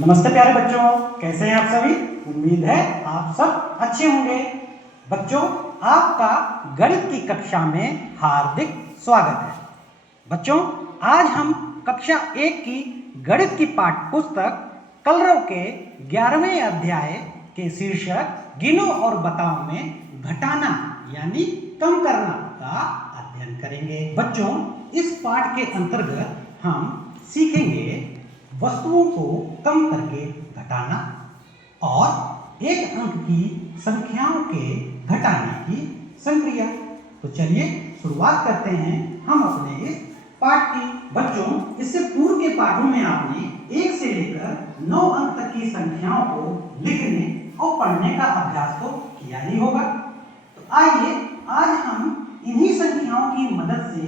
नमस्ते प्यारे बच्चों, कैसे हैं आप सभी। उम्मीद है आप सब अच्छे होंगे। बच्चों, आपका गणित की कक्षा में हार्दिक स्वागत है। बच्चों, आज हम कक्षा 1 की गणित की पाठ्य पुस्तक कलरव के 11वें अध्याय के शीर्षक गिनो और बताओ में घटाना यानी कम करना का अध्ययन करेंगे। बच्चों, इस पाठ के अंतर्गत हम सीखेंगे वस्तुओं को कम करके घटाना और एक अंक की संख्याओं के घटाने की संक्रिया। तो चलिए शुरुआत करते हैं हम अपने इस पाठ की। बच्चों, इससे पूर्व के पाठों में आपने 1 से लेकर 9 अंक तक की संख्याओं को लिखने और पढ़ने का अभ्यास तो किया ही होगा। तो आइए आज हम इन्हीं संख्याओं की मदद से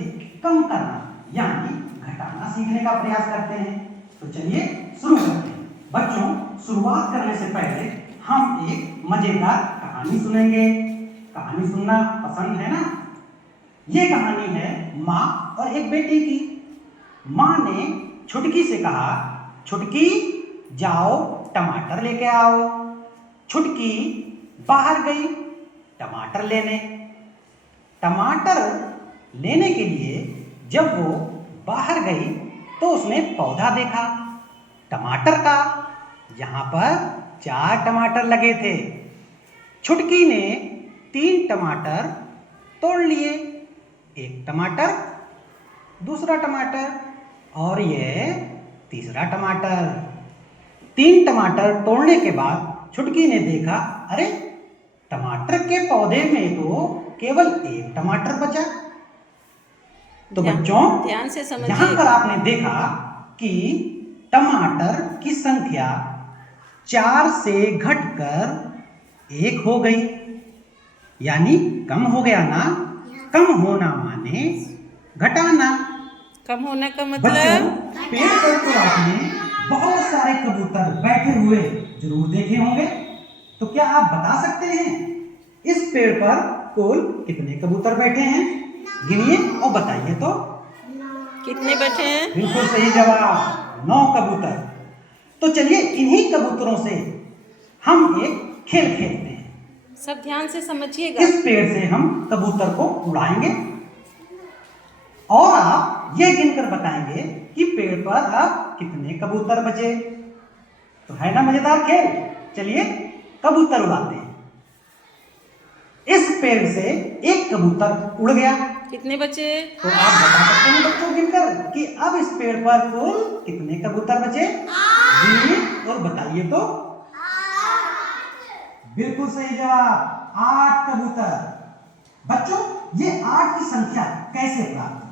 कम करना यानी घटाना सीखने का प्रयास करते हैं। तो चलिए शुरू करते हैं। बच्चों, शुरुआत करने से पहले हम एक मजेदार कहानी सुनेंगे। कहानी सुनना पसंद है ना। ये कहानी है माँ और एक बेटी की। माँ ने छुटकी से कहा, छुटकी जाओ टमाटर लेके आओ। छुटकी बाहर गई टमाटर लेने। टमाटर लेने के लिए जब वो बाहर गई तो उसने पौधा देखा टमाटर का, जहां पर 4 टमाटर लगे थे। छुटकी ने 3 टमाटर तोड़ लिए, 1 टमाटर, दूसरा टमाटर और ये तीसरा टमाटर। 3 टमाटर तोड़ने के बाद छुटकी ने देखा, अरे टमाटर के पौधे में तो केवल 1 टमाटर बचा। तो बच्चों, ध्यान से समझिए। यहाँ पर आपने देखा कि टमाटर की संख्या 4 से घटकर 1 हो गई, यानी कम हो गया ना। कम होना माने घटाना। कम होने का बच्चों, मतलब पेड़ पर तो आपने बहुत सारे कबूतर बैठे हुए जरूर देखे होंगे। तो क्या आप बता सकते हैं इस पेड़ पर कुल कितने कबूतर बैठे हैं? गिनिए और बताइए तो। कितने बैठे हैं? बिल्कुल सही जवाब, 9 कबूतर। तो चलिए इन्हीं कबूतरों से हम एक खेल खेलते हैं। सब ध्यान से समझिएगा। इस पेड़ से हम कबूतर को उड़ाएंगे और आप यह गिनकर बताएंगे कि पेड़ पर अब कितने कबूतर बचे। तो है ना मजेदार खेल। चलिए कबूतर उड़ाते हैं। इस पेड़ से एक कबूतर उड़ गया। कितने बचे? तो आप बता सकते हैं बच्चों गिनकर कि अब इस पेड़ पर कुल कितने कबूतर बचे? गिनिए और बताइए तो। बिल्कुल सही जवाब, 8 कबूतर। बच्चों, ये 8 की संख्या कैसे प्राप्त हुई,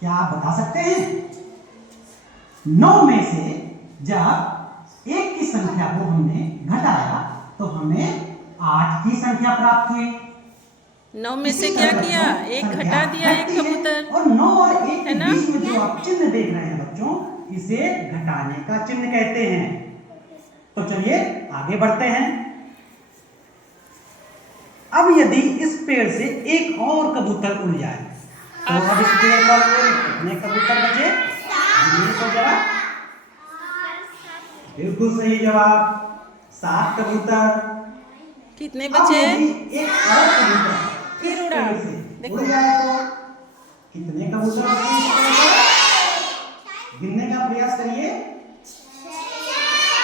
क्या आप बता सकते हैं? 9 में से जब 1 की संख्या को हमने घटाया तो हमें 8 की संख्या प्राप्त हुई। 9 में से क्या किया? 1 घटा दिया, 1 कबूतर। और 9 और 1 के है ना? बीच में जो आप चिन्ह देख रहे हैं बच्चों, इसे घटाने का चिन्ह कहते हैं। तो चलिए आगे बढ़ते हैं। अब यदि इस पेड़ से एक और कबूतर उड़ जाए तो अब इस पेड़ पर कितने कबूतर बचे? ये तो जरा। बिल्कुल सही जवाब, 7 कबूतर। कितने बचे? एक और कबूतर फिर उड़ा। देखो उड़ जाए तो कितने कबूतर बचे? गिनने का प्रयास करिए।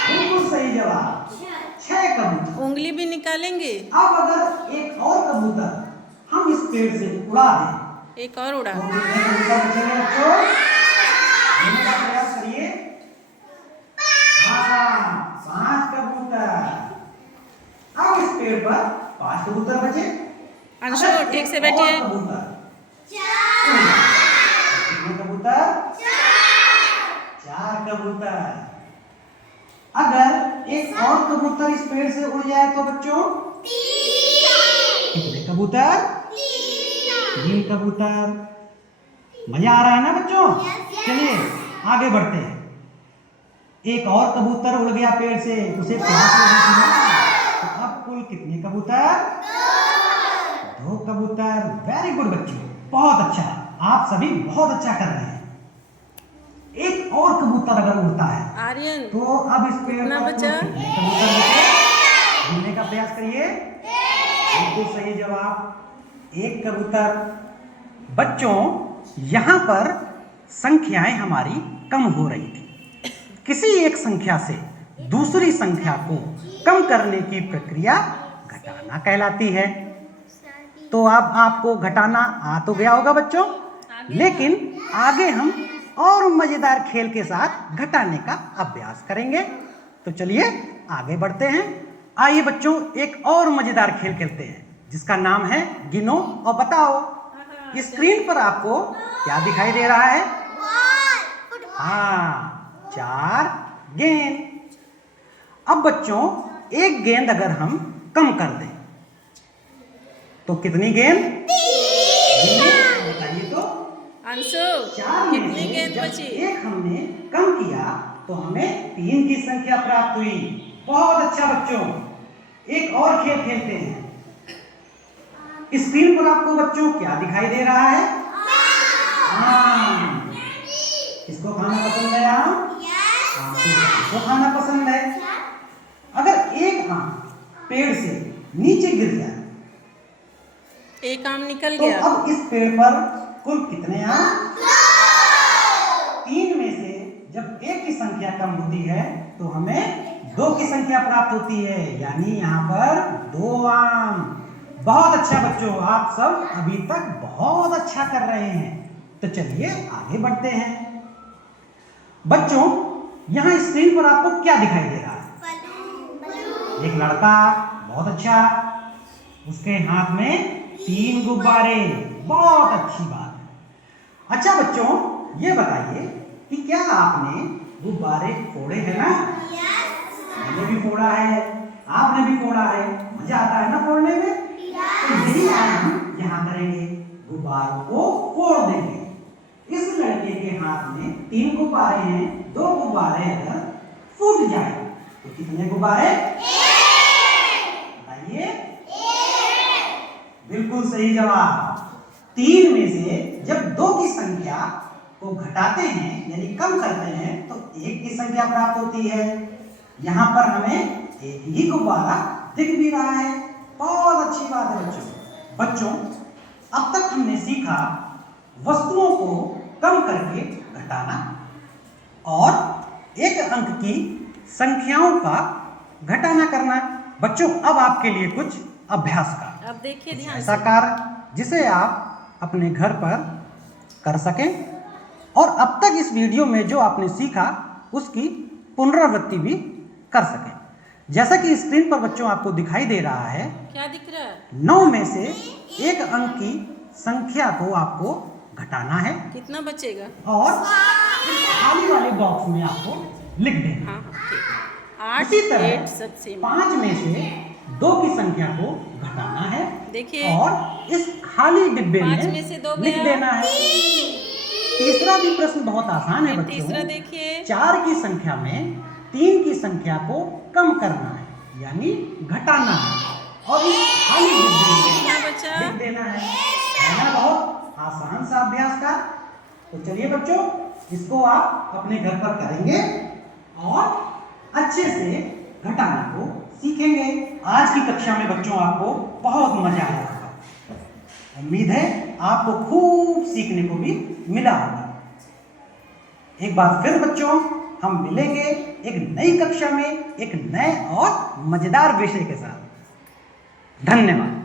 बिल्कुल सही जवाब, 6 कबूतर। उंगली भी निकालेंगे। अब अगर एक और कबूतर हम इस पेड़ से उड़ा दें, एक और उड़ा। तो कितने कबूतर बचेंगे बच्चों? गिनने का प्रयास करिए। हाँ, 5 कबूतर। अब इस पेड़ पर 5 कबूतर बचे। अंशु ठीक से बैठिए। कितने कबूतर? 4 कबूतर। अगर एक और कबूतर इस पेड़ से उड़ जाए तो बच्चों कितने कबूतर? 3 कबूतर। मजा आ रहा है ना बच्चों? चलिए आगे बढ़ते हैं। एक और कबूतर उड़ गया पेड़ से, उसे प्यास लगी थी ना। तो अब कुल कितने कबूतर? 2 कबूतर। वेरी गुड बच्चों, बहुत अच्छा, आप सभी बहुत अच्छा कर रहे हैं। एक और कबूतर अगर उड़ता है आर्यन तो अब इस पेड़ कितना पर बचा? कितने कबूतर बचे? गिनने का प्रयास करिए। बिल्कुल सही जवाब, एक कबूतर। बच्चों, यहाँ पर संख्याएं हमारी कम हो रही थी। किसी एक संख्या से दूसरी संख्या को कम करने की प्रक्रिया घटाना कहलाती है। तो अब आपको घटाना आ तो गया होगा बच्चों, लेकिन आगे हम और मजेदार खेल के साथ घटाने का अभ्यास करेंगे। तो चलिए आगे बढ़ते हैं। आइए बच्चों, एक और मजेदार खेल खेलते हैं जिसका नाम है गिनो और बताओ। स्क्रीन पर आपको क्या दिखाई दे रहा है? हाँ, 4 गेंद। अब बच्चों, एक गेंद अगर हम कम कर दें तो कितनी गेंद? बताइए तो। अंशु 4 में कितनी से गेंद जब बची? एक हमने कम किया तो हमें 3 की संख्या प्राप्त हुई। बहुत अच्छा बच्चों। एक और खेल खेलते हैं। स्क्रीन पर आपको बच्चों क्या दिखाई दे रहा है? हाँ, किसको खाना पसंद है? आपको खाना पसंद है। अगर एक आम पेड़ से नीचे गिर जाए एक आम निकल तो गया। अब इस पेड़ पर कुल कितने आम? 3 में से जब 1 की संख्या कम होती है तो हमें 2 की संख्या प्राप्त होती है, यानी यहाँ पर 2 आम। बहुत अच्छा बच्चों, आप सब अभी तक बहुत अच्छा कर रहे हैं। तो चलिए आगे बढ़ते हैं। बच्चों, यहाँ स्क्रीन पर आपको क्या दिखाई दे रहा है? एक लड़का, बहुत अच्छा। उसके हाथ में 3 गुब्बारे, बहुत अच्छी बात है। अच्छा बच्चों, ये बताइए कि क्या आपने गुब्बारे फोड़े हैं ना? मैंने भी फोड़ा है, आपने भी फोड़ा है। मजा आता है ना फोड़ने में? तो यही आज हम यहाँ करेंगे, गुब्बारों को फोड़ देंगे। इस लड़के के हाथ में 3 गुब्बारे हैं। 2 गुब्बारे अगर फूट जाए तो कितने गुब्बारे? बताइए। बिल्कुल सही जवाब। 3 में से जब 2 की संख्या को घटाते हैं यानी कम करते हैं तो 1 की संख्या प्राप्त होती है। यहाँ पर हमें एक ही गुब्बारा दिख भी रहा है। बहुत अच्छी बात है बच्चों। अब तक हमने सीखा वस्तुओं को कम करके घटाना और एक अंक की संख्याओं का घटाना करना। बच्चों, अब आपके लिए कुछ अभ्यास का अब देखिए ध्यान ऐसा से। कार्य जिसे आप अपने घर पर कर सकें और अब तक इस वीडियो में जो आपने सीखा उसकी पुनरावृत्ति भी कर सकें। जैसा कि स्क्रीन पर बच्चों आपको दिखाई दे रहा है, क्या दिख रहा है? 9 में से एक अंक की संख्या को आपको घटाना है कितना बचेगा? और इस खाली वाले बॉक्स में आपको लिख देना। हाँ ठीक। 8 इसी तरह 8 सबसे 5 में से 2 की संख्या को घटाना है देखिए। और इस खाली डिब्बे 5 में से 2 लिख गया। देना है। तीसरा भी प्रश्न बहुत आसान है फिर बच्चों। तीसरा देखिए। 4 की संख्या में 3 की संख्या को कम करना है, यानी घटाना है और इस खाली डिब्बे कितना में बचा? लिख देना है ना? बहुत आसान सा अभ्यास का। तो चलिए बच्चों, इसको आप अपने घर पर करेंगे और अच्छे से घटाने को सीखेंगे। आज की कक्षा में बच्चों आपको बहुत मजा आया होगा। उम्मीद है आपको खूब सीखने को भी मिला होगा। एक बार फिर बच्चों, हम मिलेंगे एक नई कक्षा में एक नए और मजेदार विषय के साथ। धन्यवाद।